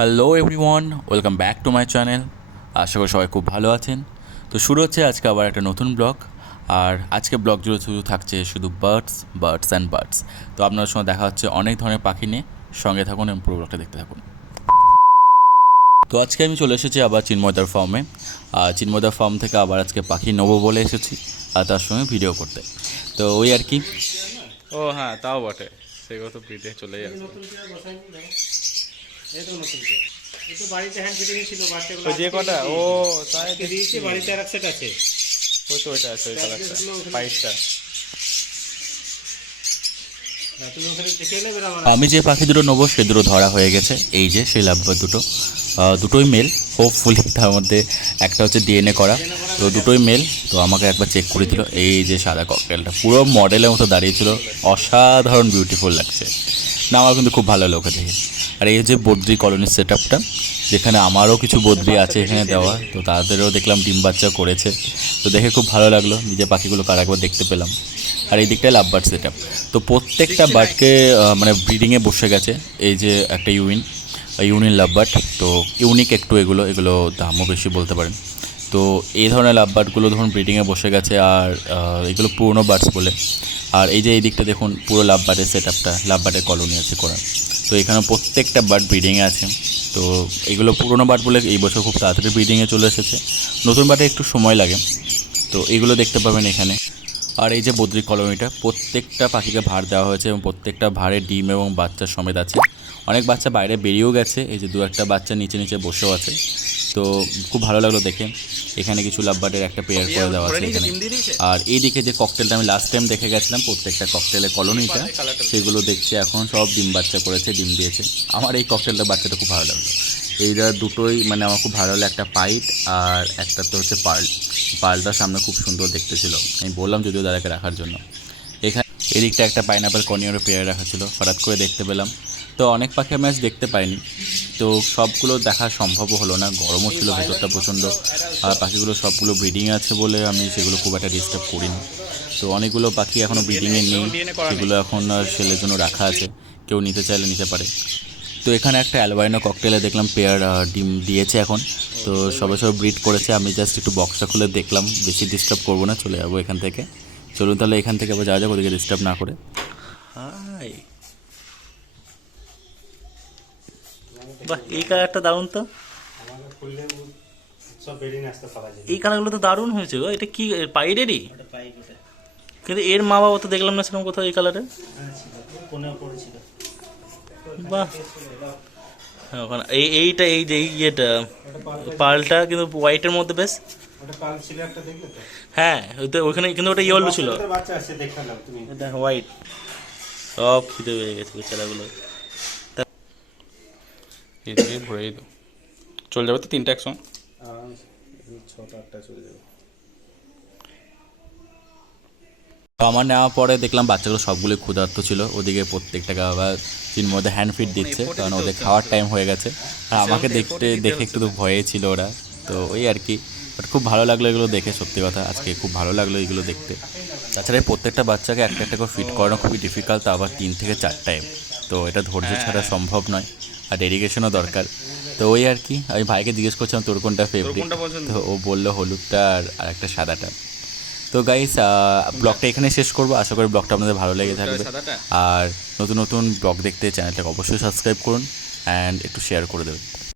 Hello everyone, welcome back to my channel. আশা করি সবাই খুব ভালো আছেন। তো শুরু হচ্ছে আজকে আবার একটা নতুন ব্লগ। আর আজকে ব্লগ জুড়ে শুধু থাকছে শুধু বার্ডস অ্যান্ড বার্ডস। তো আপনার সঙ্গে দেখা হচ্ছে অনেক ধরনের পাখি নিয়ে। সঙ্গে থাকুন এবং পুরো ব্লগটা দেখতে থাকুন। তো আজকে আমি চলে এসেছি আবার চিন্ময়দার ফার্মে। আর চিন্ময়দার ফার্ম থেকে আবার আজকে পাখি নেবো বলে এসেছি, আর তার সঙ্গে ভিডিও করতে। তো ওই আর কি। ও হ্যাঁ, তাও বটে, সেগুলো তো পিঠে চলে যাচ্ছে। বাড়িতে হ্যান্ড ফিটিং ছিল, ওই যে কটা ও তাই দিয়েছি, বাড়িতে আর এক সেট আছে। ওই তো ওইটা আছে, ওই কালারটা পাইপটা। তুমি ওখানে দেখে নেবে। আমি যে পাখি দুটো নেবো সে দুটো ধরা হয়ে গেছে। এই যে সেই লাভবার দুটোই মেল। হোপফুলি তার মধ্যে একটা হচ্ছে ডিএনএ করা, তো দুটোই মেল। তো আমাকে একবার চেক করে দিল। এই যে সাদা ককটেলটা পুরো মডেলের মতো দাঁড়িয়েছিল, অসাধারণ বিউটিফুল লাগছে না, আমার কিন্তু খুব ভালো লোকে দেখে। আর এই যে বদ্রি কলোনির সেট আপটা, যেখানে আমারও কিছু বদ্রি আছে এখানে দেওয়া, তো তাদেরও দেখলাম ডিম বাচ্চা করেছে। তো দেখে খুব ভালো লাগলো, নিজের পাখিগুলোকে আর একবার দেখতে পেলাম। আর এই দিকটায় লাভ বার্ড সেট আপ, তো প্রত্যেকটা বার্ডকে মানে ব্রিডিংয়ে বসে গেছে। এই যে একটা ইউনিন লাভ বার্ড, তো ইউনিক একটু এগুলো দামও বেশি বলতে পারেন। তো এই ধরনের লাভ বার্ডগুলো ধরুন ব্রিডিংয়ে বসে গেছে, আর এগুলো পুরনো বার্ডস বলে। আর এই যে এই দিকটা দেখুন, পুরো লাভ বার্ডের সেট আপটা, লাভ বার্ডের কলোনি আছে করা। তো এখানে প্রত্যেকটা বার্ড ব্রিডিংয়ে আছে। তো এগুলো পুরনো বার্ড বলে এই বছর খুব তাড়াতাড়ি ব্রিডিংয়ে চলে এসেছে। নতুন বার্ডে একটু সময় লাগে। তো এগুলো দেখতে পাবেন এখানে। আর এই যে বদ্রি কলোনিটা, প্রত্যেকটা পাখিকে ভাড় দেওয়া হয়েছে এবং প্রত্যেকটা ভাড়ে ডিম এবং বাচ্চা সমেত আছে। অনেক বাচ্চা বাইরে বেরিয়েও গেছে, এই যে দু একটা বাচ্চা নিচে নিচে বসেও আছে। তো খুব ভালো লাগলো দেখে। এখানে কিছু লাভবার্ডের একটা পেয়ার করে দেওয়া আছে এখানে। আর এই দিকে যে ককটেলটা আমি লাস্ট টাইম দেখে গেছিলাম, প্রত্যেকটা ককটেলের কলোনিটা, সেগুলো দেখছি এখন সব ডিম বাচ্চা করেছে, ডিম দিয়েছে। আমার এই ককটেলটা বাচ্চাটা খুব ভালো লাগলো। এইটা দুটোই মানে আমার খুব ভালো হলো, একটা পাইট আর একটা তো হচ্ছে পার্লটার সামনে খুব সুন্দর দেখতে ছিল। আমি বললাম যদিও দাদাকে রাখার জন্য। এখানে এদিকটা একটা পাইনাপেল কর্নিয়ারও পেয়ার রাখা ছিল, হঠাৎ করে দেখতে পেলাম। তো অনেক পাখি আমি আজ দেখতে পাইনি, তো সবগুলো দেখা সম্ভবও হলো না, গরমও ছিল ভেতরটা প্রচণ্ড। আর পাখিগুলো সবগুলো ব্রিডিং আছে বলে আমি সেগুলো খুব একটা ডিস্টার্ব করিনি। তো অনেকগুলো পাখি এখনও ব্রিডিংয়ে নেই, সেগুলো এখন সেলের জন্য রাখা আছে, কেউ নিতে চাইলে নিতে পারে। তো এখানে একটা অ্যালবাইনো ককটেলে দেখলাম পেয়ার ডিম দিয়েছে এখন। তো সবে ব্রিড করেছে। আমি জাস্ট একটু বক্সটা খুলে দেখলাম, বেশি ডিস্টার্ব করবো না, চলে যাবো এখান থেকে। চলুন তাহলে এখান থেকে আবার যাওয়া যাক, ওদিকে ডিস্টার্ব না করে। হাই, বাহ, এই কালারটা দারুণ তো। এই কালারগুলো তো দারুণ হয়েছে গো। এটা কি পাইরেরই? কিন্তু এর মা বাবা তো দেখলাম না সেরকম কোথাও এই কালারে। বাহ, হ্যাঁ, ওখানে এইটা এই যে ইয়েটা পালটা কিন্তু হোয়াইটের মধ্যে বেশ। হ্যাঁ, ওখানে কিন্তু ওটা ইয়েলো ছিল, হোয়াইট। সব খিদে পেয়ে গেছে বেচারাগুলো। ভরে দিত, চলে যাবে তো তিনটা একসঙ্গে। আমার নেওয়ার পরে দেখলাম বাচ্চাগুলো সবগুলোই ক্ষুধার্ত ছিল। ওদিকে প্রত্যেকটাকে আবার চিনের মধ্যে হ্যান্ড ফিড দিচ্ছে, কারণ ওদের খাওয়ার টাইম হয়ে গেছে। আর আমাকে দেখে একটু তো ভয়ে ছিল ওরা। তো ওই আর কি, বাট খুব ভালো লাগলো এগুলো দেখে, সত্যি কথা আজকে খুব ভালো লাগলো এগুলো দেখতে। তাছাড়া প্রত্যেকটা বাচ্চাকে একটা একটা করে ফিড করানো খুবই ডিফিকাল্ট, আবার 3 থেকে 4 টাইম। তো এটা ধৈর্য ছাড়া সম্ভব নয়, আর ডেডিকেশনও দরকার। তো ওই আর কি, আমি ভাইকে জিজ্ঞেস করছিলাম তোর কোনটা ফেভারিট, তো ও বললো হলুদটা আর একটা সাদাটা। তো গাইস, ব্লগটা এখানে শেষ করবো। আশা করি ব্লগটা আপনাদের ভালো লেগে থাকবে। আর নতুন নতুন ব্লগ দেখতে চ্যানেলটাকে অবশ্যই সাবস্ক্রাইব করুন অ্যান্ড একটু শেয়ার করে দেবেন।